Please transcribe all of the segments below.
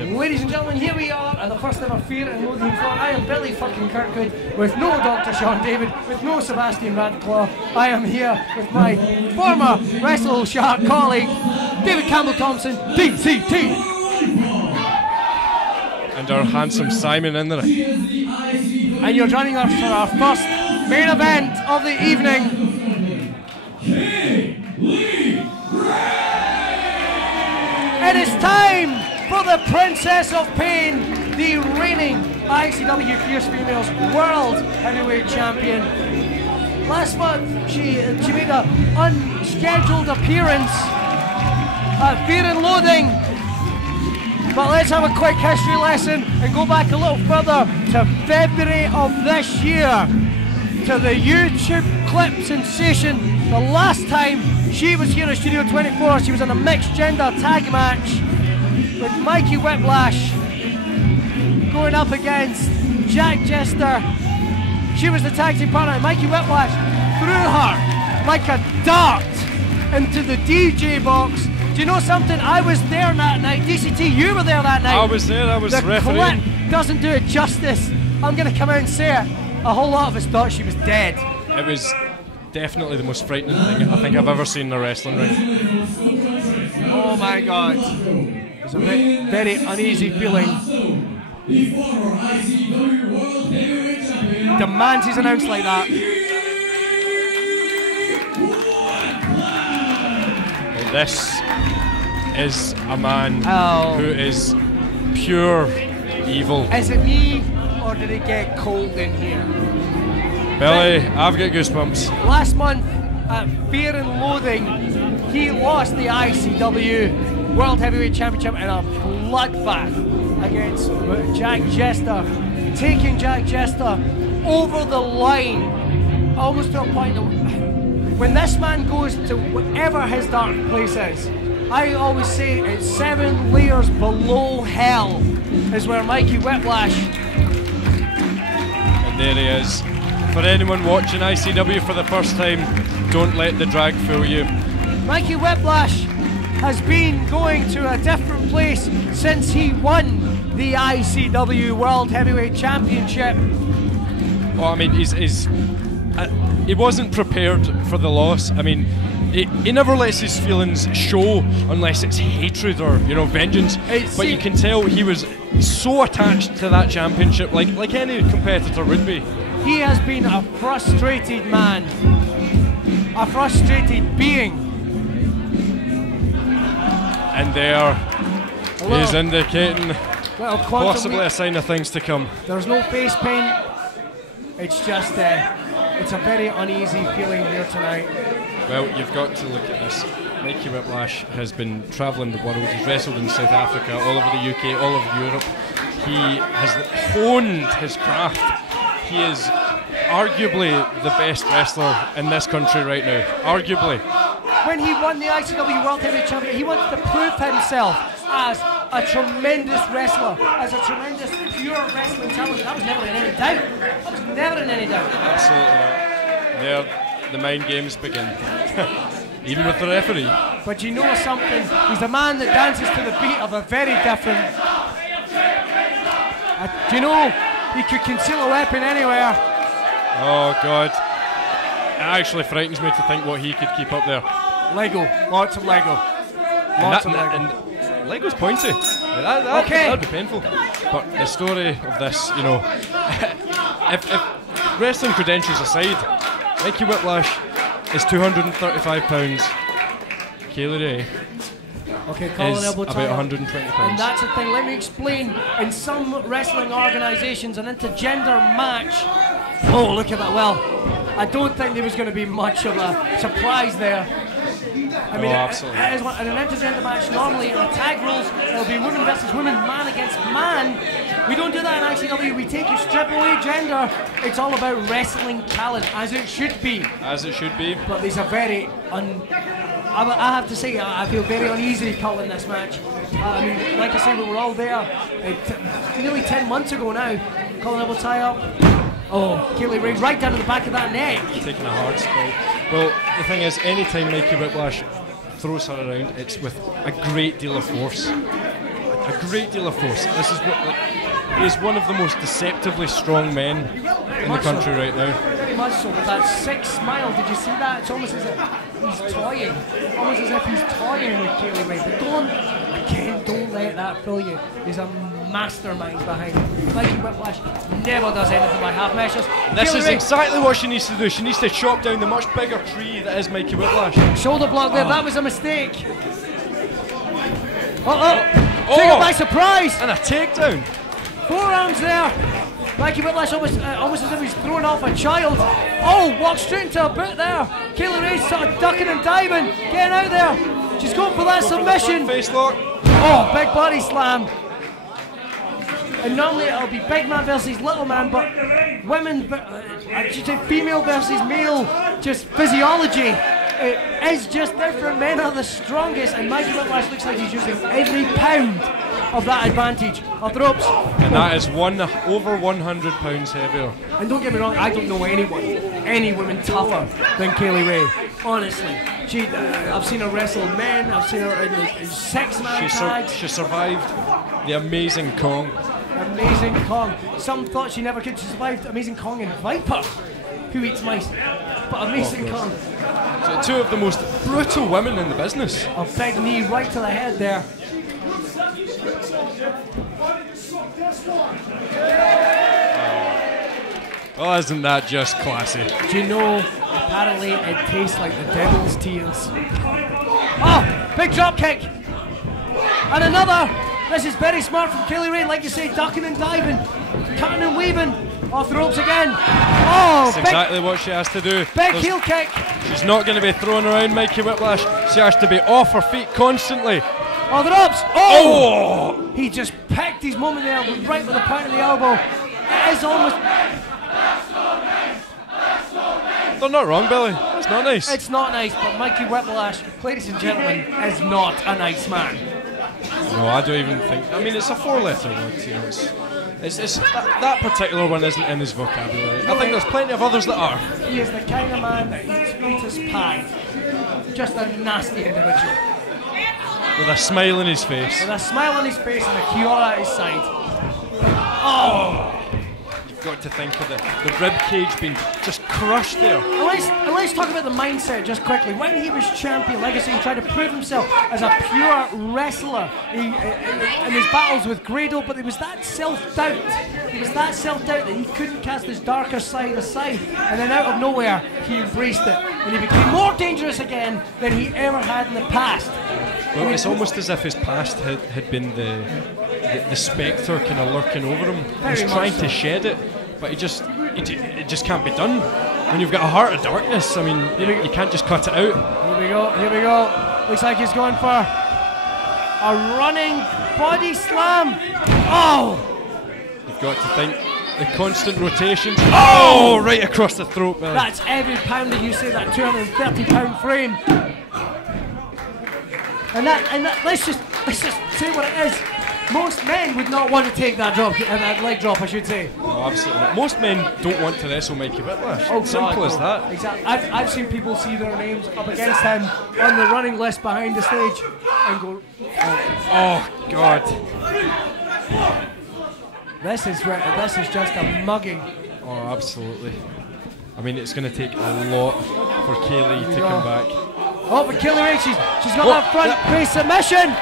Ladies and gentlemen, here we are at the first ever Fear and Loathing floor. I am Billy fucking Kirkwood with no Dr. Sean David, with no Sebastian Ratclaw. I am here with my former Wrestle Shark colleague, David Campbell Thompson, DCT. And our handsome Simon in there. And you're joining us for our first main event of the evening. It is time for the Princess of Pain, the reigning ICW Fierce Females World Heavyweight Champion. Last month, she made an unscheduled appearance at Fear and Loathing. But let's have a quick history lesson and go back a little further to February of this year, to the YouTube clip sensation. The last time she was here at Studio 24, she was in a mixed gender tag match with Mikey Whiplash going up against Jack Jester. She was the tag team partner, and Mikey Whiplash threw her like a dart into the DJ box. Do you know something? I was there that night. DCT, you were there that night. I was there, I was refereeing. The clip doesn't do it justice. I'm going to come out and say it. A whole lot of us thought she was dead. It was definitely the most frightening thing I think I've ever seen in a wrestling ring. Oh my God. It's a very uneasy feeling. Demands he's announced like that. This is a man who is pure evil. Is it me, or did it get cold in here? Billy, I've got goosebumps. Last month at Fear and Loathing, he lost the ICW World Heavyweight Championship in a bloodbath against Jack Jester, taking Jack Jester over the line, almost to a point that when this man goes to whatever his dark place is, I always say it's 7 layers below hell is where Mikey Whiplash. And there he is. For anyone watching ICW for the first time, don't let the drag fool you. Mikey Whiplash has been going to a different place since he won the ICW World Heavyweight Championship. Well, I mean, he wasn't prepared for the loss. I mean, he never lets his feelings show unless it's hatred or, you know, vengeance. But you can tell he was so attached to that championship, like any competitor would be. He has been a frustrated man, a frustrated being. And there he's indicating possibly a sign of things to come. There's no face paint. It's just, it's a very uneasy feeling here tonight. Well, you've got to look at this. Mikey Whiplash has been travelling the world. He's wrestled in South Africa, all over the UK, all over Europe. He has honed his craft. He is arguably the best wrestler in this country right now. Arguably. When he won the ICW World Heavyweight Championship, he wanted to prove himself as a tremendous wrestler, as a tremendous pure wrestling talent. That was never in any doubt. That was never in any doubt. Absolutely not. There, the mind games begin. Even with the referee. But you know something? He's a man that dances to the beat of a very different... do you know he could conceal a weapon anywhere? Oh God. It actually frightens me to think what he could keep up there. Lego. Lots of Lego. Lots of Lego. And Lego's pointy. That'd be painful. But the story of this, you know, if wrestling credentials aside, Mikey Whiplash is £235. KLR is about £120. And that's the thing, let me explain. In some wrestling organisations, an intergender match, oh look at that, well, I don't think there was going to be much of a surprise there. I mean, absolutely. It is in an intergender match, normally in the tag rules, it'll be woman versus woman, man against man. We don't do that in ICW, we take you strip away gender. It's all about wrestling talent, as it should be. As it should be. But there's a very, I have to say, I feel very uneasy calling this match. I mean, like I said, we were all there nearly 10 months ago now, calling double tie-up. Oh, Kaylee Ray right down to the back of that neck. Taking a hard spell. Well, the thing is, anytime Mikey Whiplash throws her around, it's with a great deal of force. A a great deal of force. This is what he is one of the most deceptively strong men in the country right now. Very much so. With that sick smile, did you see that? It's almost as if he's toying, almost as if he's toying with Kaylee Ray. But don't let that fool you. There's a mastermind behind it. Mikey Whiplash never does anything by half measures. This is exactly what she needs to do. She needs to chop down the much bigger tree that is Mikey Whiplash. Shoulder block there. That was a mistake. Taken by surprise. And a takedown. Forearms there. Mikey Whiplash almost as if he's thrown off a child. Oh, walked straight into a boot there. Kaylee Ray sort of ducking and diving, getting out there. She's going for that submission. Face lock. Oh, big body slam. And normally it'll be big man versus little man, but women, I should say female versus male, just physiology. It is just different. Men are the strongest, and Mikey Whiplash looks like he's using every pound of that advantage of the ropes. And that is over 100 pounds heavier. And don't get me wrong, I don't know any woman tougher than Kaylee Ray. Honestly, I've seen her wrestle men. I've seen her in 6-man tags. She survived the Amazing Kong. Amazing Kong. Some thought she never could. She survived Amazing Kong and Viper, who eats mice. But Amazing Kong. So two of the most brutal women in the business. A big knee right to the head there. Oh, isn't that just classy? Do you know, apparently it tastes like the devil's tears. Oh, big drop kick. And another. This is very smart from Kaylee Ray, like you say, ducking and diving, cutting and weaving, off the ropes again. Oh, that's exactly what she has to do. Big heel kick. She's not going to be throwing around Mikey Whiplash. She has to be off her feet constantly. Off the ropes. Oh! He just picked his moment there, right with the point of the elbow. It is almost. They're not wrong, Billy. It's not nice. It's not nice, but Mikey Whiplash, ladies and gentlemen, is not a nice man. No, I don't even think. I mean, it's a 4-letter word. You know, that particular one isn't in his vocabulary. I think there's plenty of others that are. He is the kind of man that eats fetus pie. Just a nasty individual. With a smile on his face. With a smile on his face and a Kiora at his side. Oh! You've got to think of the rib cage being just crushed there. And let's talk about the mindset just quickly. When he was champion, like I say, he tried to prove himself as a pure wrestler in his battles with Grado, but there was that self-doubt. There was that self-doubt that he couldn't cast his darker side aside. And then out of nowhere, he embraced it. And he became more dangerous again than he ever had in the past. Well, it's almost as if his past had been the spectre kind of lurking over him. He's trying to shed it, but it just can't be done. When you've got a heart of darkness, I mean, you can't just cut it out. Here we go. Looks like he's going for a running body slam. Oh! You've got to think the constant rotations. Oh, right across the throat, Billy. That's every pound that you say, that 230-pound frame. And let's just say what it is. Most men would not want to take that drop, that leg drop, I should say. No, absolutely not. Most men don't want to wrestle Mikey Whiplash. Oh, simple as that. Exactly. I've seen people see their names up against him on the running list behind the stage and go, oh God. This is just a mugging. Oh, absolutely. I mean, it's going to take a lot for Kaylee to come back. Oh, but Kaylee Ray, she's got that front face submission.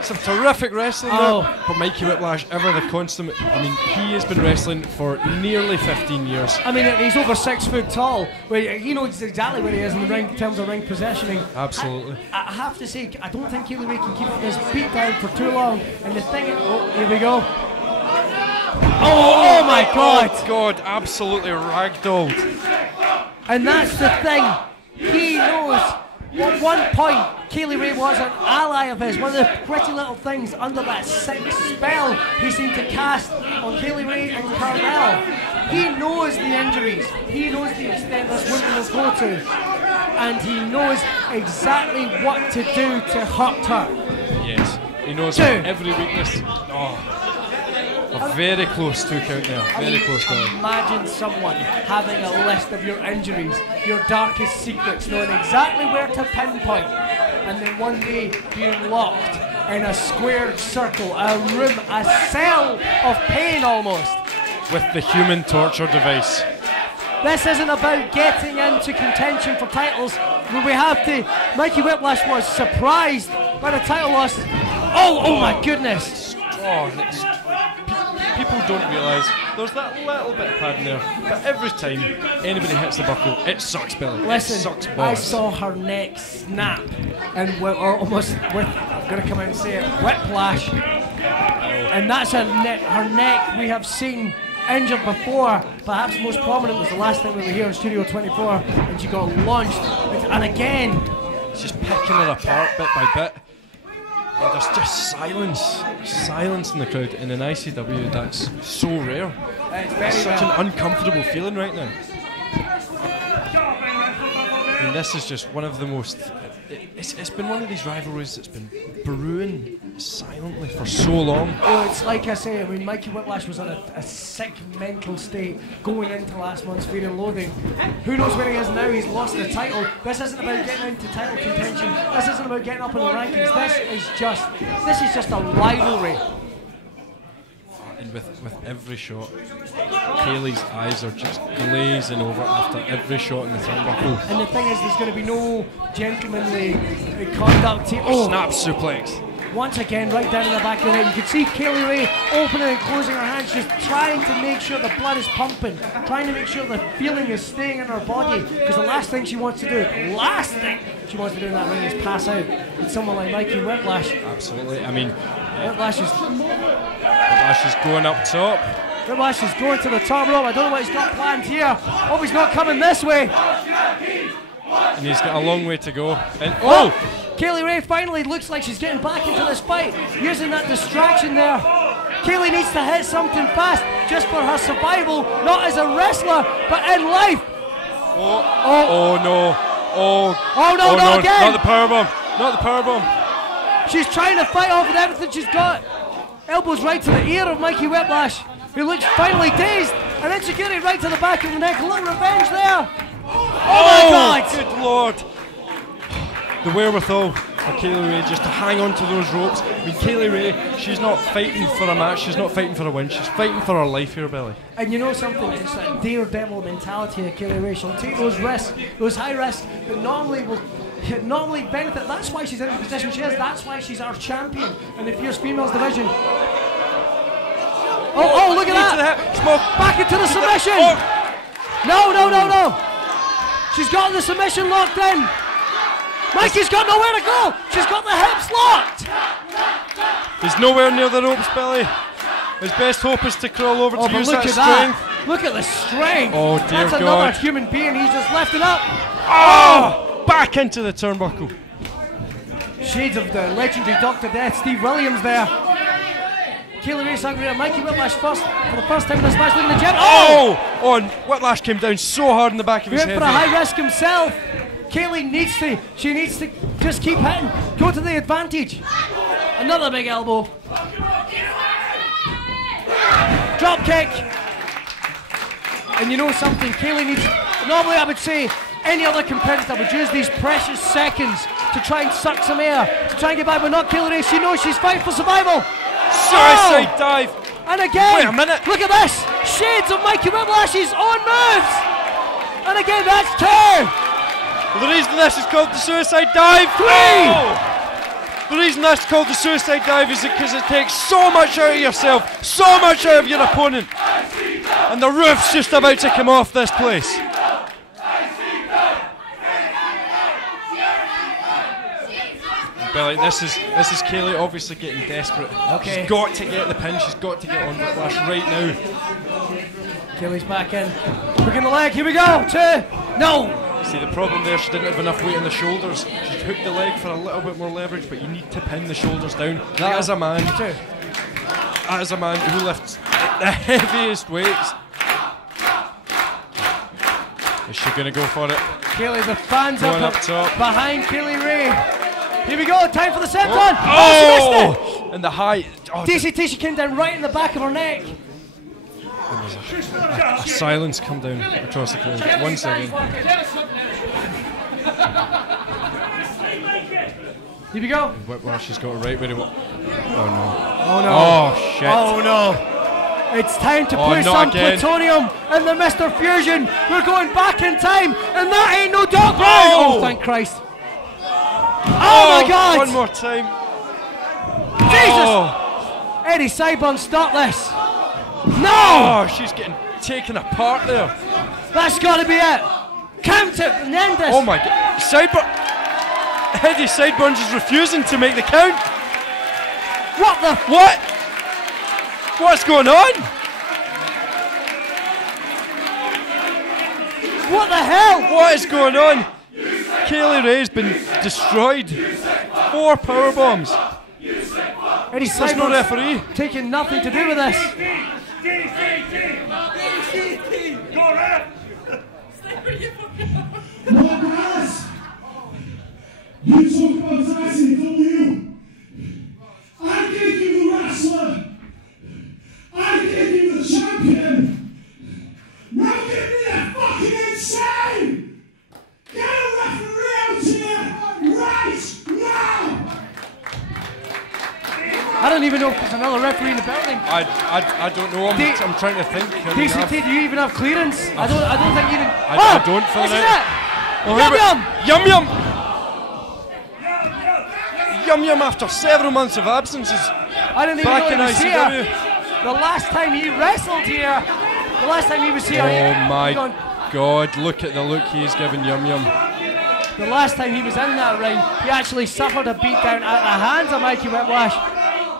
Some terrific wrestling there. But Mikey Whiplash, ever the consummate. I mean, he has been wrestling for nearly 15 years. I mean, he's over 6 foot tall. He knows exactly where he is in the ring in terms of ring positioning. Absolutely. I have to say, I don't think Kaylee Ray can keep this beat down for too long. And the thing, here we go. Oh my God! Oh God, absolutely ragdolled. And that's the thing. He knows. At one point, Kaylee Ray was an ally of his. One of the pretty little things under that sick spell he seemed to cast on Kaylee Ray and Carmel. He knows the injuries. He knows the extent this woman will go to. And he knows exactly what to do to hurt her. Yes, he knows every weakness. Oh. A very close 2 count there. Very close count. Imagine someone having a list of your injuries, your darkest secrets, knowing exactly where to pinpoint, and then one day being locked in a squared circle, a room, a cell of pain almost. With the human torture device. This isn't about getting into contention for titles. We have to. Mikey Whiplash was surprised by the title loss. Oh my goodness. People don't realise there's that little bit of padding there, but every time anybody hits the buckle, it sucks, Billy. Listen, it sucks balls. I saw her neck snap, and almost with, I'm going to come out and say it, whiplash. And that's her neck we have seen injured before. Perhaps most prominent was the last time we were here in Studio 24, and she got launched. And again, it's just picking her apart bit by bit. And there's just silence in the crowd. And in ICW, that's so rare. It's such an uncomfortable feeling right now. I mean, this is just one of the most. It's been one of these rivalries that's been brewing silently for so long. Oh, it's like I say, I mean, Mikey Whiplash was in a sick mental state going into last month's Fear and Loathing. Who knows where he is now? He's lost the title. This isn't about getting into title contention. This isn't about getting up in the rankings. This is just a rivalry. And with every shot, Kaylee's eyes are just glazing over after every shot in the turnbuckle. And the thing is, there's going to be no gentlemanly conduct here. Oh, snap suplex. Once again, right down in the back of the net. You can see Kaylee Ray opening and closing her hands, just trying to make sure the blood is pumping, trying to make sure the feeling is staying in her body. Because the last thing she wants to do, in that ring is pass out with someone like Mikey Whiplash. Absolutely. I mean, Whiplash is going up top. Whiplash is going to the top rope. I don't know what he's got planned here. Hope he's not coming this way. And he's got a long way to go. And Kaylee Ray finally looks like she's getting back into this fight, using that distraction there. Kaylee needs to hit something fast, just for her survival, not as a wrestler, but in life. Oh no. No, again. Not the powerbomb. She's trying to fight off with everything she's got. Elbows right to the ear of Mikey Whiplash, who looks finally dazed, and then she gets it right to the back of the neck. A little revenge there. Oh my God! Good Lord. The wherewithal for Kaylee Ray just to hang on to those ropes. I mean, Kaylee Ray, she's not fighting for a match, she's not fighting for a win, she's fighting for her life here, Billy. And you know something, it's that daredevil mentality of Kaylee Ray. She'll take those risks, those high risks that normally benefit. That's why she's in the position she is. That's why she's our champion in the Fierce Females division. Oh, look at that! Back into the submission! No! She's got the submission locked in. Mikey's got nowhere to go. She's got the hips locked. He's nowhere near the ropes, Billy. His best hope is to crawl over to use that strength. Look at the strength. Oh dear That's God. another human being. He's just lifted up. Back into the turnbuckle. Shades of the legendary Dr. Death, Steve Williams there. Kaylee Ray Sangria, Mikey Whiplash for the first time in this match, looking at the gym. And Whiplash came down so hard in the back of his head. He went for a high risk himself. Kaylee needs to just keep hitting, go to the advantage. Another big elbow. Drop kick. And you know something, Kaylee needs, normally I would say any other competitor would use these precious seconds to try and suck some air, to try and get back, but not Kaylee Ray. She knows she's fighting for survival. Suicide dive. And again, wait a minute. Look at this. Shades of Mikey Whiplash's own moves. And again, that's two. The reason this is called the suicide dive. The reason that's called the suicide dive is because it takes so much out of yourself, so much out of your opponent. And the roof's just about to come off this place. Billy, this is Kaylee obviously getting desperate. Okay. She's got to get the pin, she's got to get on Whiplash right now. Kaylee's back in. Hook in the leg, here we go. Two. No. See, the problem there, she didn't have enough weight in the shoulders. She hooked the leg for a little bit more leverage, but you need to pin the shoulders down. That is a man. That is a man who lifts the heaviest weights. Is she going to go for it? Kaylee, the fans up top behind Kaylee Ray. Here we go, time for the senton. Oh, she missed it. And the high. DCT, she came down right in the back of her neck. And there's a silence come down across the crowd. Once again. Here we go. Whiplash has got it right where he wants. Oh no. Oh no. Oh shit. Oh no. It's time to put some plutonium in the Mr. Fusion. We're going back in time, and that ain't no dog break. Oh, thank Christ. Oh my God. One more time. Jesus. Eddie Sideburn, stop this. No. Oh, she's getting taken apart there. That's got to be it. Count it and end this. Oh my God. Eddie Sideburns is refusing to make the count. What the? What? What's going on? What the hell? What is going on? Kaylee Ray's been destroyed. 4 power bombs. Eddie There's no referee. Taking nothing to do with this. You talk about ICW. I gave you the wrestler. I gave you the champion. Now give me that fucking insane. Get a referee out here right now. I don't even know if there's another referee in the building. I don't know. I'm trying to think. DCT, do you even have clearance? I don't think you even. I don't for this now. Is it. Yum Yum. Yum Yum after several months of absence is I didn't even back know in he was ICW. here. The last time he wrestled here, the last time he was here. Oh my God! Look at the look he's giving Yum Yum. The last time he was in that ring, he actually suffered a beatdown at the hands of Mikey Whiplash.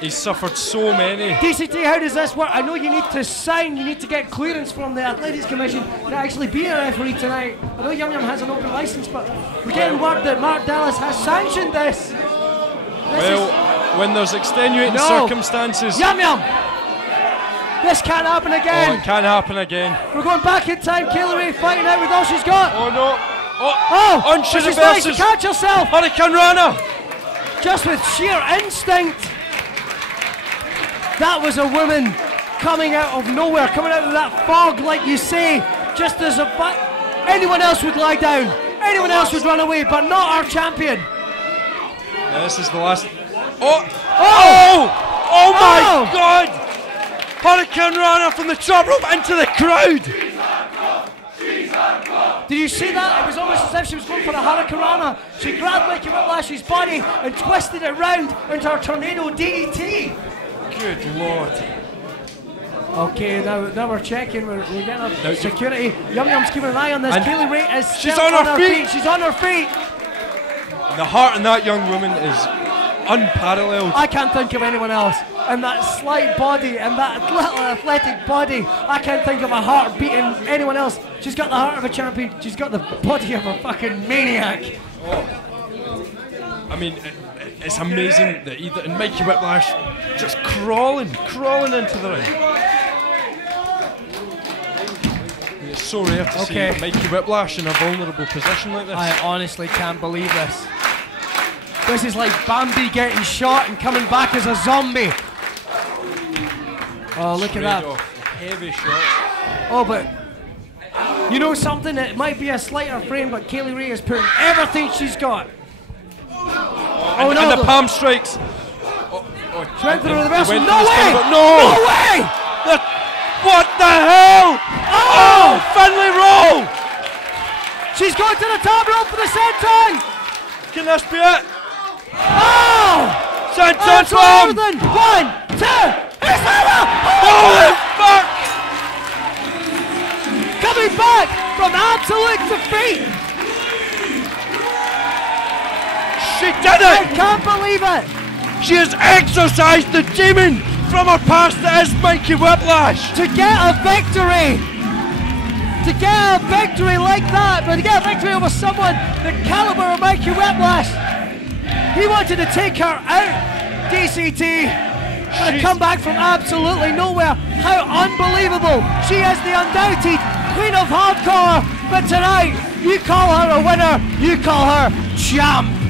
He's suffered so many. DCT, how does this work? I know you need to sign, you need to get clearance from the Athletics Commission to actually be a referee tonight. I know Yum Yum has an open license, but we're getting word that Mark Dallas has sanctioned this. When there's extenuating circumstances. Yum Yum! This can't happen again. Oh, it can't happen again. We're going back in time. Kaylee Ray fighting out with all she's got. Oh no. Oh, she's managed to catch herself. Hurricane Rana. Just with sheer instinct. That was a woman coming out of nowhere, coming out of that fog, like you say, just as anyone else would lie down, anyone else would run away, but not our champion. Yeah, this is the last. Oh my God! Hurricane Rana from the top rope into the crowd. Did you see that? It was almost as if she was going for a Hurricane Rana. She grabbed Mikey Whiplash's body and twisted it round into her tornado DDT. Good Lord. Okay, now we're checking. We're getting our security. Yum Yum's keeping an eye on this. Kaylee Ray is she's on her feet. She's on her feet. The heart in that young woman is unparalleled. I can't think of anyone else. And that slight body and that little athletic body, I can't think of a heart beating anyone else. She's got the heart of a champion. She's got the body of a fucking maniac. I mean, it's amazing that and Mikey Whiplash just crawling into the ring. It's so rare to see Mikey Whiplash in a vulnerable position like this. I honestly can't believe this. This is like Bambi getting shot and coming back as a zombie. Oh, look at that. Heavy shot. Oh, but you know something? It might be a slighter frame, but Kaylee Ray is putting everything she's got. And the palm strikes. She went through the reversal. No way! No way! What the hell? Oh! Finley roll! She's going to the top rope for the senton! Can this be it? Oh! Senton bomb! 1, 2, it's over! Holy fuck! Coming back from absolute defeat! She did it! I can't believe it! She has exorcised the demon from her past that is Mikey Whiplash! To get a victory! To get a victory like that, but to get a victory over someone the caliber of Mikey Whiplash! He wanted to take her out, DCT! And come back from absolutely nowhere! How unbelievable! She is the undoubted Queen of Hardcore! But tonight, you call her a winner, you call her champ!